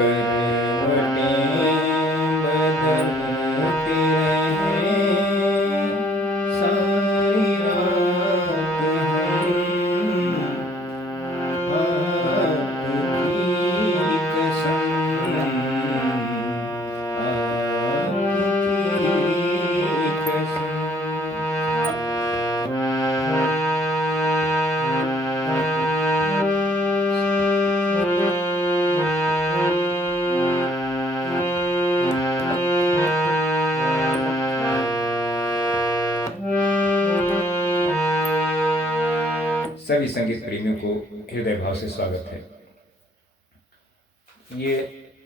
करवटें बदलती रहें, सारी रात हम आपकी कसम, आपकी सभी संगीत प्रेमियों को हृदय भाव से स्वागत है। ये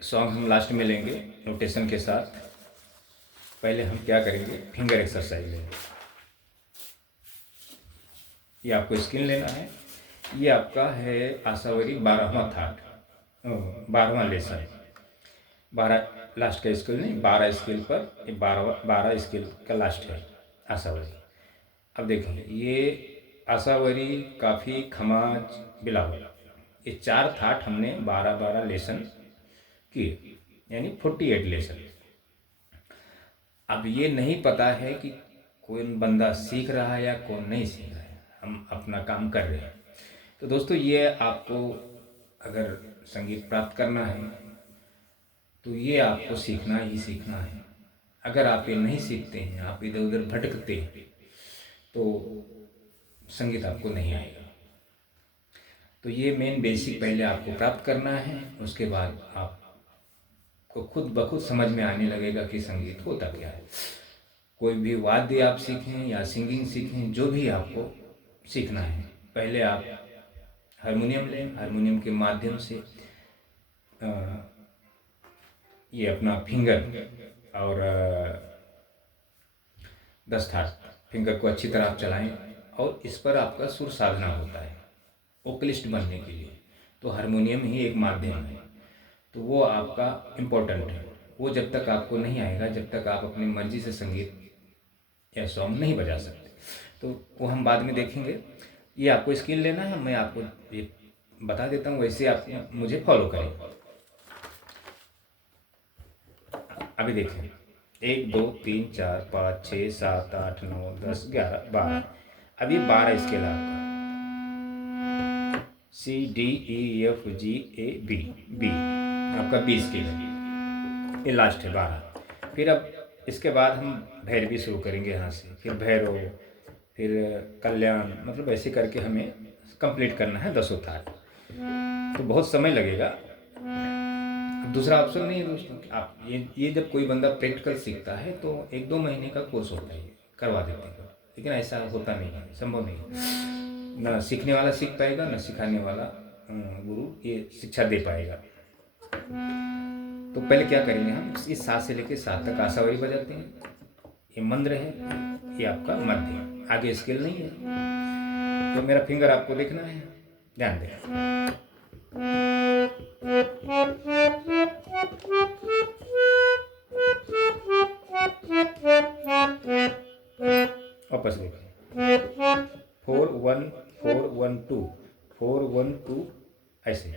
सॉन्ग हम लास्ट में लेंगे नोटेशन के साथ। पहले हम क्या करेंगे, फिंगर एक्सरसाइज लेंगे। ये आपको स्किन लेना है। ये आपका है आशावरी 12वां थाट, 12वां लेसन। 12 लास्ट का स्किल नहीं, 12 स्किल पर ये 12 स्किल का लास्ट है आशावरी। अब देखिए, ये आशावरी, काफ़ी, खमाज, बिलावल, ये 4 थाट हमने 12-12 लेसन किए, यानी 48 लेसन। अब ये नहीं पता है कि कौन बंदा सीख रहा है या कौन नहीं सीख रहा है, हम अपना काम कर रहे हैं। तो दोस्तों, ये आपको अगर संगीत प्राप्त करना है तो ये आपको सीखना ही सीखना है। अगर आप ये नहीं सीखते हैं, आप इधर उधर भटकते हैं, तो संगीत आपको नहीं आएगा। तो ये मेन बेसिक पहले आपको प्राप्त करना है, उसके बाद आपको खुद ब खुद समझ में आने लगेगा कि संगीत होता क्या है। कोई भी वाद्य आप सीखें या सिंगिंग सीखें, जो भी आपको सीखना है, पहले आप हारमोनियम लें। हारमोनियम के माध्यम से ये अपना फिंगर और 10 थाट फिंगर को अच्छी तरह आप चलाएं, और इस पर आपका सुर साधना होता है वोकलिस्ट बनने के लिए। तो हारमोनियम ही एक माध्यम है, तो वो आपका इम्पोर्टेंट है। वो जब तक आपको नहीं आएगा, जब तक आप अपनी मर्जी से संगीत या सॉन्ग नहीं बजा सकते। तो वो हम बाद में देखेंगे। ये आपको स्किल लेना है, मैं आपको ये बता देता हूँ, वैसे आप मुझे फॉलो करें। अभी देखें, 1 2 3 4 5 6 7 8 9 10 11 12। अभी 12 स्केल आपका C D E F G A B, B आपका 20 स्केल है, ये लास्ट है 12। फिर अब इसके बाद हम भैरवी शुरू करेंगे यहाँ से, फिर भैरव, फिर कल्याण, मतलब ऐसे करके हमें कंप्लीट करना है 10 थाट। तो बहुत समय लगेगा। अब दूसरा ऑप्शन नहीं है दोस्तों, आप ये जब कोई बंदा प्रैक्टिकल सीखता है तो 1-2 महीने का कोर्स होता है, करवा देते हैं। लेकिन ऐसा होता नहीं है, संभव नहीं है। ना सीखने वाला सीख पाएगा, ना सिखाने वाला गुरु ये शिक्षा दे पाएगा। तो पहले क्या करेंगे, हम इस 7 से लेकर 7 तक आशावरी बजाते हैं। ये मंद्र है, ये आपका मध्य, आगे स्केल नहीं है। तो मेरा फिंगर आपको देखना है, ध्यान दें। वापस देखें, 4 1 4 1 2 4 1 2, ऐसे।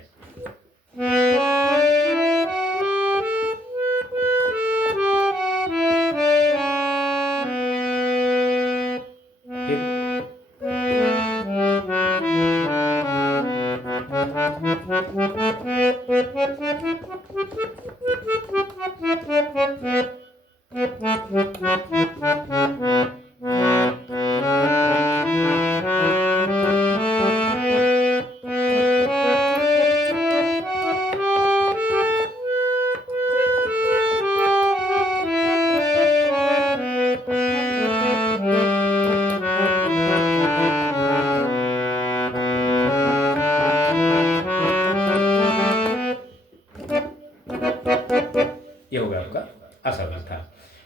ये होगा आपका असावरी था।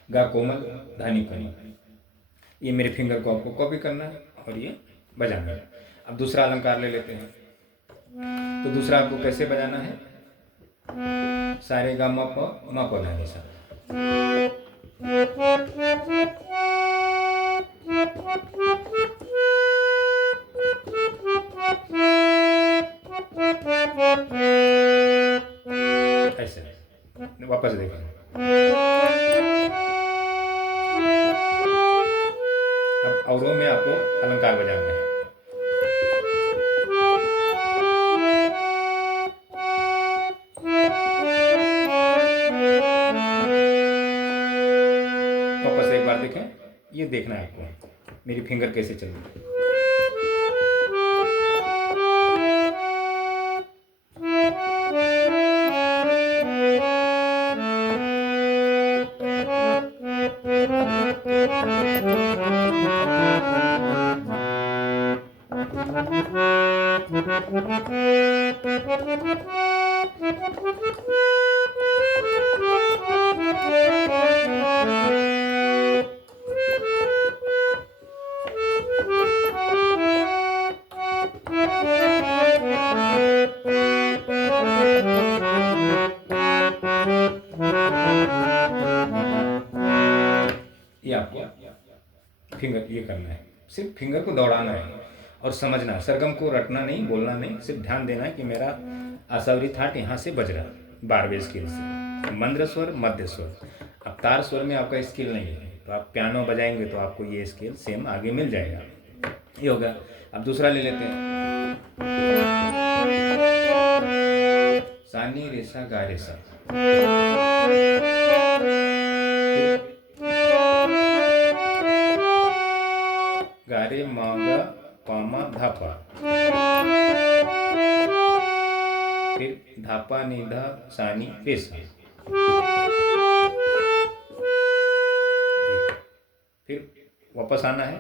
गा कोमल धानी कोमल, ये मेरे फिंगर को आपको कॉपी करना है और ये बजाना है। अब दूसरा अलंकार ले लेते हैं। तो दूसरा आपको कैसे बजाना है, सारे गा मा पा धा नि सा। ऐसे वापस देखें। अब अवरोह में आपको अलंकार बजाना है। वापस एक बार देखें, ये देखना है आपको मेरी फिंगर कैसे चल रही है। ये आपको फिंगर ये करना है, सिर्फ फिंगर को दौड़ाना है और समझना, सरगम को रटना नहीं, बोलना नहीं, सिर्फ ध्यान देना है कि मेरा आसावरी थाट यहाँ से बज रहा है 12वें स्केल से। मंद्र स्वर, मध्य स्वर। अब तार स्वर में आपका स्केल नहीं है, तो आप पियानो बजाएंगे तो आपको ये स्केल सेम आगे मिल जाएगा। ये हो गया। अब दूसरा ले लेते हैं, सा नी रे सा गा रे सा। गा रे मा गा पा मा धा पा, फिर धा पा नी धा सा नी रे सा, फिर वापस आना है।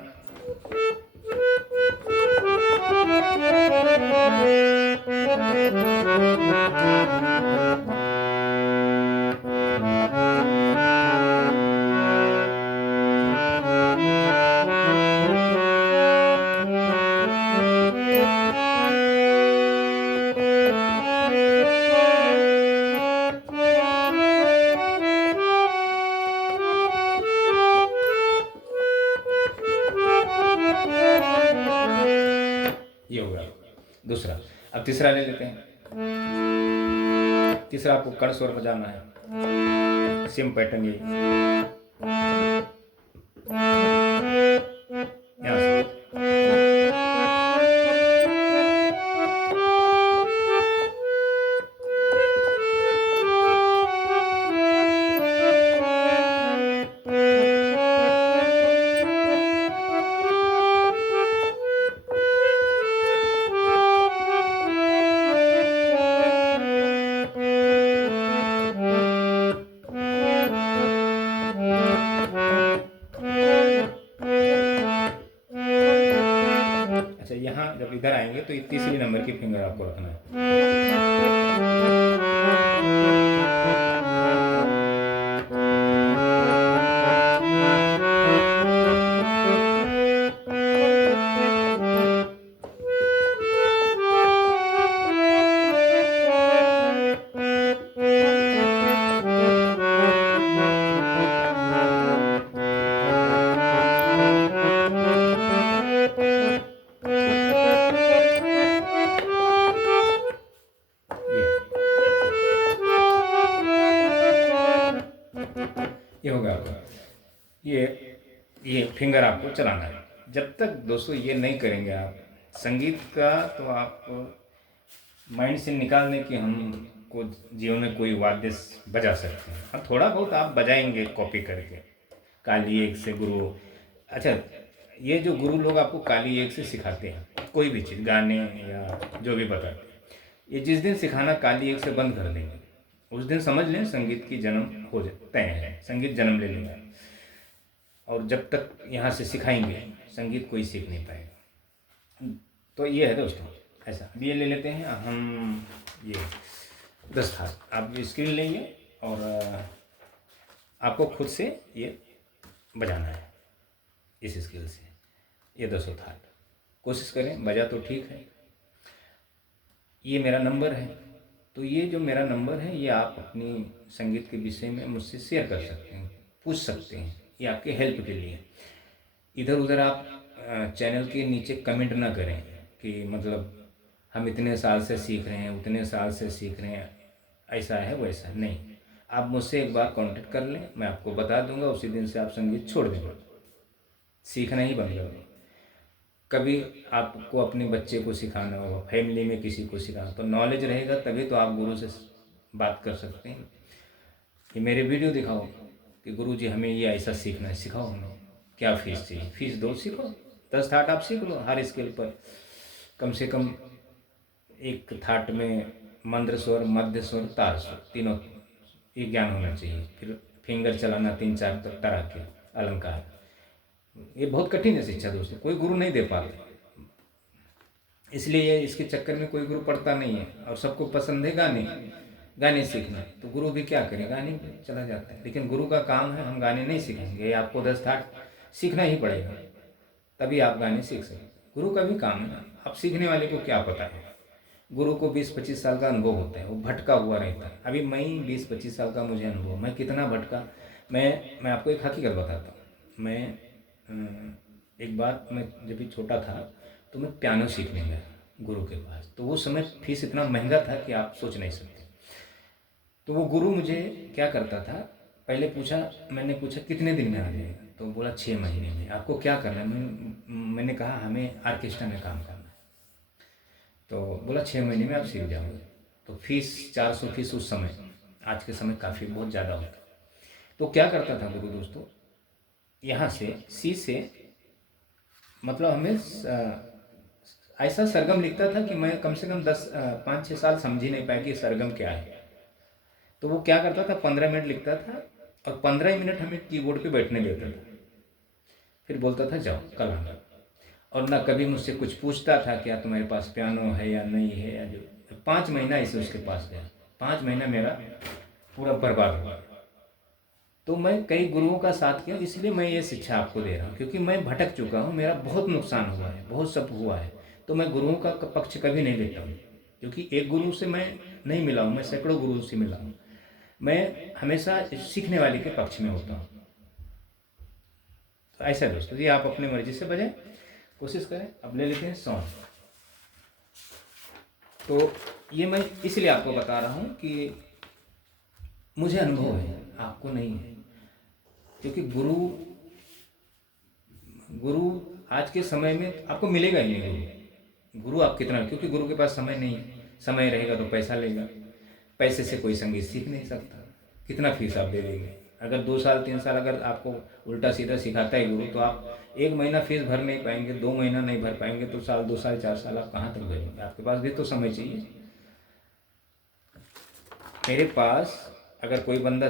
ये होगा दूसरा। अब तीसरा ले लेते हैं। तीसरा आपको कर्ण स्वर बजाना है, सेम पैटर्न ये यहाँ से। यहाँ जब इधर आएंगे तो ये तीसरी नंबर की फिंगर आपको रखना है। ये होगा आपका, ये फिंगर आपको चलाना है। जब तक दोस्तों ये नहीं करेंगे आप संगीत का, तो आप माइंड से निकाल दें कि हमको जीवन में कोई वाद्य बजा सकते हैं। हाँ, थोड़ा बहुत आप बजाएंगे कॉपी करके, काली एक से गुरु। अच्छा, ये जो गुरु लोग आपको काली एक से सिखाते हैं कोई भी चीज़, गाने या जो भी बताते हैं, ये जिस दिन सिखाना काली एक से बंद कर देंगे, उस दिन समझ लें संगीत की जन्म हो तय है, संगीत जन्म ले लेगा। और जब तक यहाँ से सिखाएंगे संगीत कोई सीख नहीं पाएगा। तो ये है दोस्तों ऐसा। अब ये ले लेते हैं हम, ये 10 थाल आप स्क्रीन लेंगे और आपको खुद से ये बजाना है इस स्केल से, ये 10 थाल। कोशिश करें, बजा तो ठीक है। ये मेरा नंबर है, तो ये जो मेरा नंबर है ये आप अपनी संगीत के विषय में मुझसे शेयर कर सकते हैं, पूछ सकते हैं, ये आपके हेल्प के लिए। इधर उधर आप चैनल के नीचे कमेंट ना करें कि मतलब हम इतने साल से सीख रहे हैं, उतने साल से सीख रहे हैं, ऐसा है वैसा नहीं। आप मुझसे एक बार कांटेक्ट कर लें, मैं आपको बता दूंगा, उसी दिन से आप संगीत छोड़ देंगे, सीखना ही बंद कर देंगे। कभी आपको अपने बच्चे को सिखाना होगा, फैमिली में किसी को सिखाना, तो नॉलेज रहेगा तभी तो आप गुरु से बात कर सकते हैं कि मेरे वीडियो दिखाओ कि गुरु जी हमें ये ऐसा सीखना है, सिखाओ हमें, क्या फ़ीस चाहिए, फ़ीस दो, सीखो, 10 थाट आप सीख लो हर स्केल पर। कम से कम एक थाट में मंद्र स्वर, मध्य स्वर, तार स्वर, तीनों ये ज्ञान होना चाहिए। फिर फिंगर चलाना 3-4 तरह के अलंकार। ये बहुत कठिन है शिक्षा दोस्तों, कोई गुरु नहीं दे पाते, इसलिए ये इसके चक्कर में कोई गुरु पढ़ता नहीं है। और सबको पसंद है गाने, गाने सीखना, तो गुरु भी क्या करे, गाने पे चला जाता है। लेकिन गुरु का काम है, हम गाने नहीं सीखेंगे, आपको 10 थाट सीखना ही पड़ेगा, तभी आप गाने सीख सकते। गुरु का भी काम है ना। अब सीखने वाले को क्या पता है, गुरु को 20-25 साल का अनुभव होता है, वो भटका हुआ रहता है। अभी मैं 20-25 साल का मुझे अनुभव, मैं कितना भटका। मैं आपको एक हकीकत बताता हूँ। मैं एक बार, मैं जब भी छोटा था तो मैं पियानो सीखने गया गुरु के पास। तो वो समय फीस इतना महंगा था कि आप सोच नहीं सकते। तो वो गुरु मुझे क्या करता था, पहले मैंने पूछा कितने दिन में आ जाएगा, तो बोला 6 महीने में। आपको क्या करना है, मैंने कहा हमें आर्केस्ट्रा में काम करना है। तो बोला 6 महीने में आप सीख जाओगे। तो फीस 400 फीस उस समय, आज के समय काफ़ी बहुत ज़्यादा होता है। तो क्या करता था गुरु दोस्तों, यहाँ से सी से मतलब हमें ऐसा सरगम लिखता था कि मैं कम से कम 5-6 साल समझ ही नहीं पाया कि सरगम क्या है। तो वो क्या करता था, 15 मिनट लिखता था और 15 मिनट हमें कीबोर्ड पे बैठने देता था, फिर बोलता था जाओ कल आना। और ना कभी मुझसे कुछ पूछता था क्या तुम्हारे पास पियानो है या नहीं है, या जो 5 महीना इसे उसके पास गया, 5 महीना मेरा पूरा बर्बाद हुआ। तो मैं कई गुरुओं का साथ किया, इसलिए मैं ये शिक्षा आपको दे रहा हूँ, क्योंकि मैं भटक चुका हूँ, मेरा बहुत नुकसान हुआ है, बहुत सब हुआ है। तो मैं गुरुओं का पक्ष कभी नहीं लेता हूँ, क्योंकि एक गुरु से मैं नहीं मिला हूँ, मैं सैकड़ों गुरुओं से मिला हूँ। मैं हमेशा सीखने वाले के पक्ष में होता हूँ। तो ऐसा दोस्तों, ये आप अपनी मर्जी से बजाएं, कोशिश करें। अब ले लेते हैं सॉन्ग। तो ये मैं इसलिए आपको बता रहा हूँ कि मुझे अनुभव है, आपको नहीं है। क्योंकि गुरु आज के समय में आपको मिलेगा ही नहीं। गुरु आप कितना, क्योंकि गुरु के पास समय नहीं है। समय रहेगा तो पैसा लेगा, पैसे से कोई संगीत सीख नहीं सकता। कितना फीस आप दे देंगे? अगर 2 साल 3 साल अगर आपको उल्टा सीधा सिखाता है गुरु, तो आप 1 महीना फीस भर नहीं पाएंगे, 2 महीना नहीं भर पाएंगे, तो साल 2 साल 4 साल आप कहाँ तक भरेंगे? आपके पास भी तो समय चाहिए। मेरे पास अगर कोई बंदा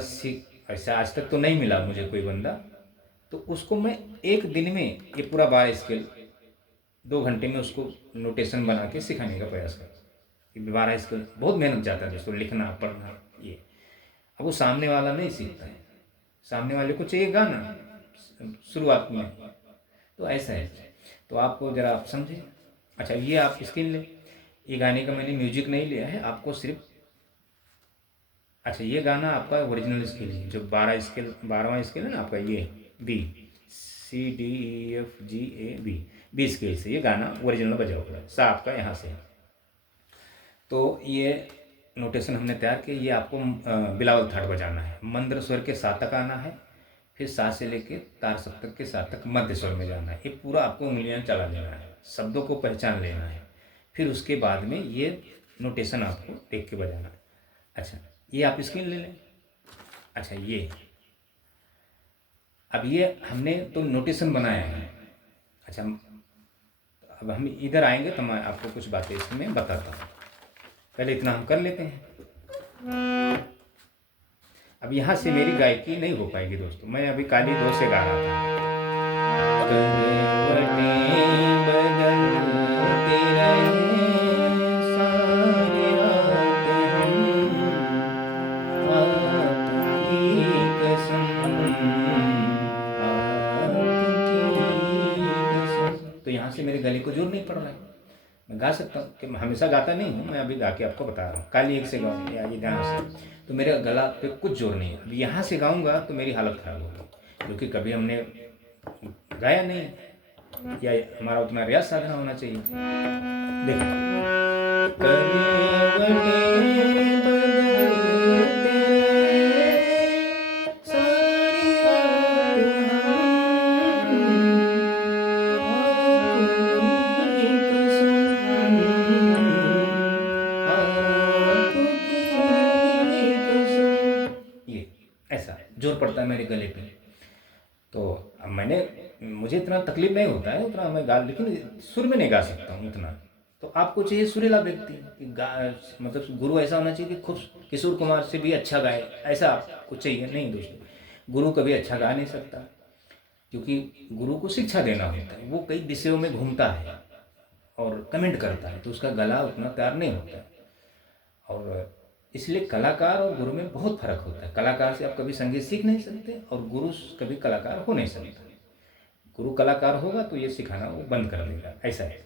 ऐसा आज तक तो नहीं मिला मुझे कोई बंदा, तो उसको मैं एक दिन में ये पूरा 12 स्केल 2 घंटे में उसको नोटेशन बना के सिखाने का प्रयास करता हूँ। 12 स्केल बहुत मेहनत जाता है दोस्तों, लिखना पढ़ना ये। अब वो सामने वाला नहीं सीखता है, सामने वाले को चाहिए गाना शुरुआत में, तो ऐसा है। तो आपको ज़रा आप समझें। अच्छा, ये आप स्किल लें। ये गाने का मैंने म्यूजिक नहीं लिया है, आपको सिर्फ, अच्छा ये गाना आपका ओरिजिनल स्केल है, जो 12वां स्केल है ना आपका, ये B, C D E F G A B scale से ये गाना ओरिजिनल बजा हुआ है। सा आपका यहाँ से है। तो ये नोटेशन हमने तैयार किया। ये आपको बिलावल थाट बजाना है, मंद्र स्वर के साथ तक आना है, फिर सा से लेके तार सप्तक के साथ तक मध्य स्वर में जाना है। ये पूरा आपको उंगलियां चला लेना है, शब्दों को पहचान लेना है, फिर उसके बाद में ये नोटेशन आपको देख के बजाना है। अच्छा, ये आप स्क्रीन ले लें। अच्छा, ये अब ये हमने तो नोटेशन बनाया है। अच्छा, अब हम इधर आएंगे तो मैं आपको कुछ बातें इसमें बताता हूँ। पहले इतना हम कर लेते हैं। अब यहाँ से मेरी गायकी नहीं हो पाएगी दोस्तों। मैं अभी काली दो से गा रहा था। तो यहाँ से मेरे गले को जोर नहीं पड़ रहा है। मैं गा सकता हूँ कि मैं हमेशा गाता नहीं हूँ, मैं अभी गा के आपको बता रहा हूँ। काली एक से गाऊँ या ये ध्यान से, तो मेरे गला पे कुछ जोर नहीं है। अब यहाँ से गाऊंगा तो मेरी हालत खराब होगी, क्योंकि कभी हमने गाया नहीं, या हमारा उतना रियाज साधना होना चाहिए। देखो, जोर पड़ता है मेरे गले पे। तो अब मुझे इतना तकलीफ नहीं होता है उतना मैं गा, लेकिन सुर में नहीं गा सकता हूँ उतना। तो आपको चाहिए सुरीला व्यक्ति कि गा, मतलब गुरु ऐसा होना चाहिए कि खुद किशोर कुमार से भी अच्छा गाए, ऐसा आपको चाहिए नहीं दोस्तों। गुरु कभी अच्छा गा नहीं सकता, क्योंकि गुरु को शिक्षा देना होता है, वो कई विषयों में घूमता है और कमेंट करता है, तो उसका गला उतना तैयार नहीं होता है। और इसलिए कलाकार और गुरु में बहुत फर्क होता है। कलाकार से आप कभी संगीत सीख नहीं सकते और गुरु कभी कलाकार हो नहीं सकता। गुरु कलाकार होगा तो ये सिखाना वो बंद कर देगा, ऐसा है।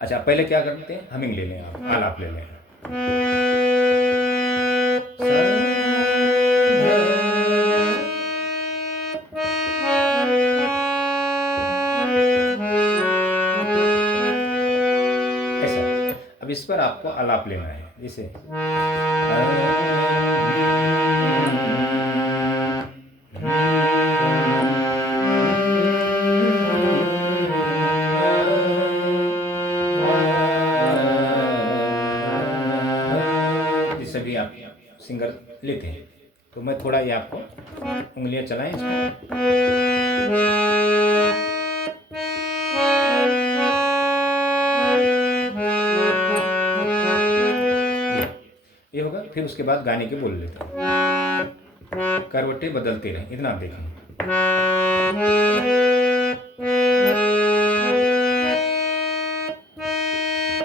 अच्छा, पहले क्या करते हैं, हमिंग ले लें, आप आलाप ले लें। ऐसा। अब इस पर आपको आलाप लेना है, जैसे जैसे भी आप सिंगर लेते हैं, तो मैं थोड़ा ये आपको उंगलियां चलाएं इसमें। ये होगा। फिर उसके बाद गाने के बोल लेते हैं, करवटें बदलते रहें, इतना आप देखें।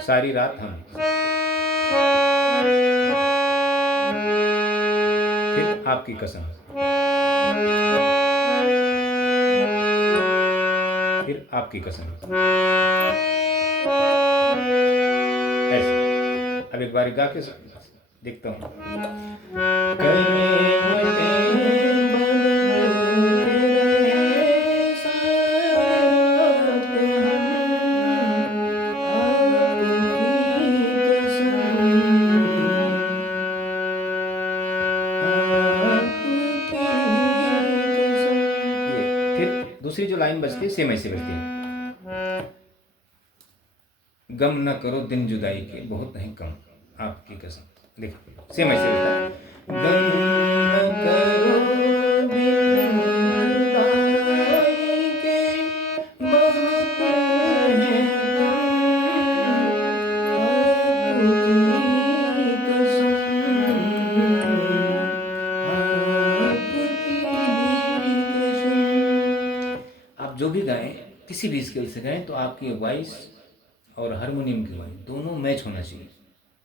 सारी रात हम, फिर आपकी कसम, फिर आपकी कसम, ऐसे। अब एक बार गा के देखता हूँ। फिर दूसरी जो लाइन बजती है सेम ऐसे बजती है, गम न करो दिन जुदाई के बहुत नहीं कम, आपकी कसम। देखो सेम ऐसे बजता है, गम न करो दिन जुदाई के बहुत नहीं कम। आप जो भी गाएं, किसी भी स्केल से गाएं, तो आपकी वॉइस और हारमोनियम की वॉइस दोनों मैच होना चाहिए।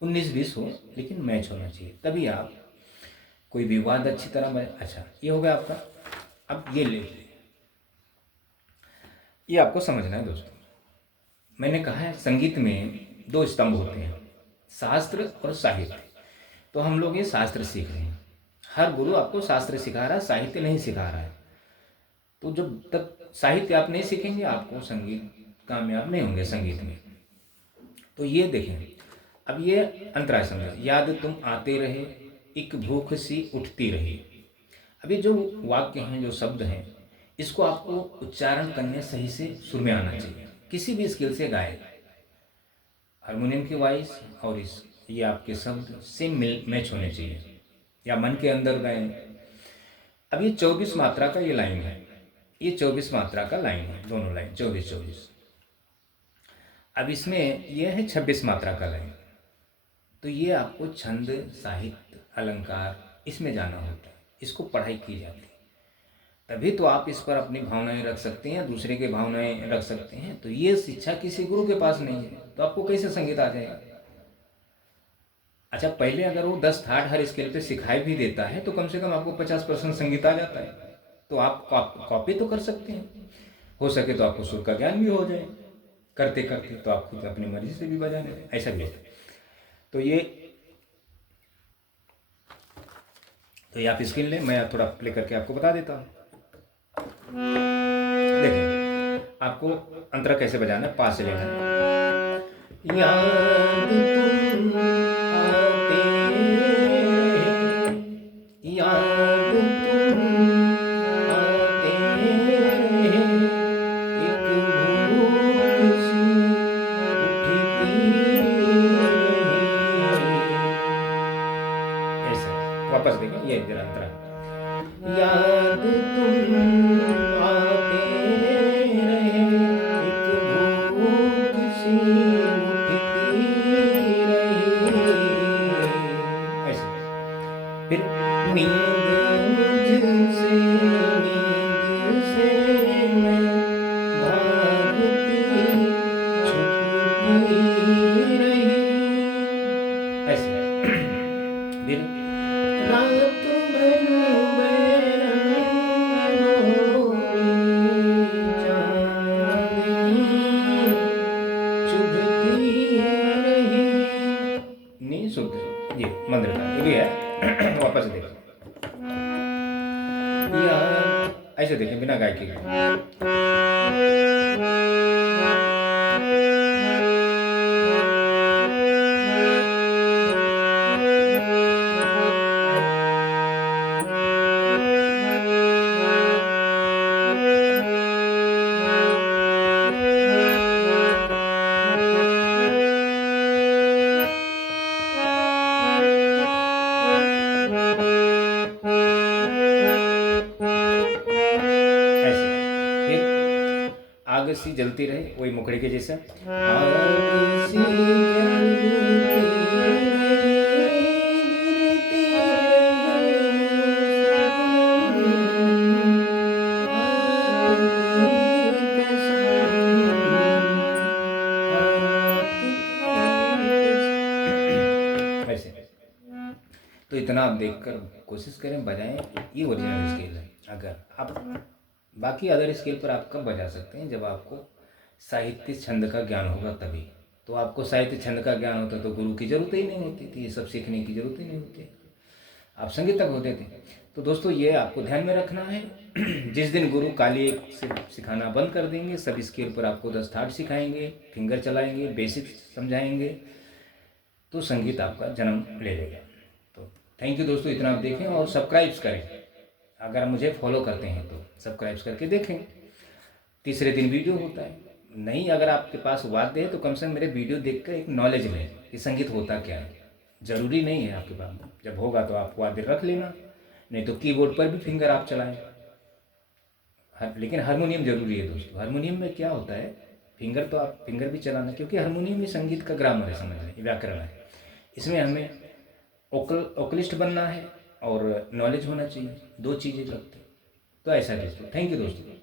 19-20 हो लेकिन मैच होना चाहिए, तभी आप कोई विवाद अच्छी तरह बने। अच्छा, ये हो गया आपका। अब ये ले लीजिए, ये आपको समझना है दोस्तों। मैंने कहा है संगीत में 2 स्तंभ होते हैं, शास्त्र और साहित्य। तो हम लोग ये शास्त्र सीख रहे हैं, हर गुरु आपको शास्त्र सिखा रहा है, साहित्य नहीं सिखा रहा है। तो जब तक साहित्य आप नहीं सीखेंगे, आपको संगीत कामयाब नहीं होंगे संगीत में। तो ये देखें, अब ये अंतराय समझ, याद तुम आते रहे, एक भूख सी उठती रही। अभी जो वाक्य हैं, जो शब्द हैं, इसको आपको उच्चारण करने सही से सुर में आना चाहिए। किसी भी स्किल से गाए, हारमोनियम की वॉइस और ये आपके शब्द सेम मैच होने चाहिए, या मन के अंदर गाए। अब ये 24 मात्रा का ये लाइन है, ये 24 मात्रा का लाइन है, दोनों लाइन 24-24। अब इसमें यह है 26 मात्रा का लाइन। तो ये आपको छंद, साहित्य, अलंकार, इसमें जाना होता है, इसको पढ़ाई की जाती है। तभी तो आप इस पर अपनी भावनाएं रख सकते हैं, दूसरे के भावनाएं रख सकते हैं। तो ये शिक्षा किसी गुरु के पास नहीं है, तो आपको कैसे संगीत आ जाएगा। अच्छा, पहले अगर वो 10 थाट हर स्केल पे सिखाई भी देता है, तो कम से कम आपको 50% संगीत आ जाता है। तो आप कॉपी तो कर सकते हैं, हो सके तो आपको सुर का ज्ञान भी हो जाए करते करते, तो आप खुद अपनी मर्जी से भी बजा लें, ऐसा भी है। तो ये आप स्क्रीन लें, मैं थोड़ा प्ले करके आपको बता देता हूँ। देखिए, आपको अंतरा कैसे बजाना है, पास से लेना है। याद तुम आते रहे, याद तुम आते रहे, एक भूख सी उठती रही। ऐसे वापस देखिए, ये जरा अंतरा। याद तुम आते रहे, एक भूख सी उठती रही। ऐसे फिर नींद मुझसे, नींद से मैं भागती छुपती रही। ऐसे फिर रात भर बैरंग होगी, चांदनी चुभती रही। नी शुद्ध ये मंत्र का ये भी है। वापस से देखो, यार ऐसे देखें बिना गायकी के। आग सी जलती रहे, वही मुखड़े के जैसा। आग सी जलती रहे, गिरती रहे, ऐसे। तो इतना आप देखकर कोशिश करें, बजाएं। ये ओरिजिनल स्केल है। अगर आप बाकी अदर स्केल पर आप कब बजा सकते हैं, जब आपको साहित्य छंद का ज्ञान होगा तभी। तो आपको साहित्य छंद का ज्ञान होता तो गुरु की ज़रूरत ही नहीं होती थी, ये सब सीखने की ज़रूरत ही नहीं होती, आप संगीतज्ञ होते थे। तो दोस्तों ये आपको ध्यान में रखना है। जिस दिन गुरु काली सिखाना बंद कर देंगे, सब स्केल पर आपको 10 थाट सिखाएंगे, फिंगर चलाएंगे, बेसिक समझाएंगे, तो संगीत आपका जन्म ले लेगा। तो थैंक यू दोस्तों, इतना आप देखें और सब्सक्राइब करें। अगर मुझे फॉलो करते हैं तो सब्सक्राइब करके देखें। तीसरे दिन वीडियो होता है। नहीं अगर आपके पास वाद्य है तो कम से कम मेरे वीडियो देखकर एक नॉलेज लें कि संगीत होता क्या है। ज़रूरी नहीं है आपके पास, जब होगा तो आप वाद्य रख लेना, नहीं तो कीबोर्ड पर भी फिंगर आप चलाएं। लेकिन हारमोनियम ज़रूरी है दोस्तों। हारमोनियम में क्या होता है, फिंगर तो आप फिंगर भी चलाना, क्योंकि हारमोनियम में संगीत का ग्रामर है, समझ लें, व्याकरण है। इसमें हमें ओकलिस्ट बनना है और नॉलेज होना चाहिए, 2 चीज़ें लगती। तो ऐसा दोस्तों, थैंक यू दोस्तों।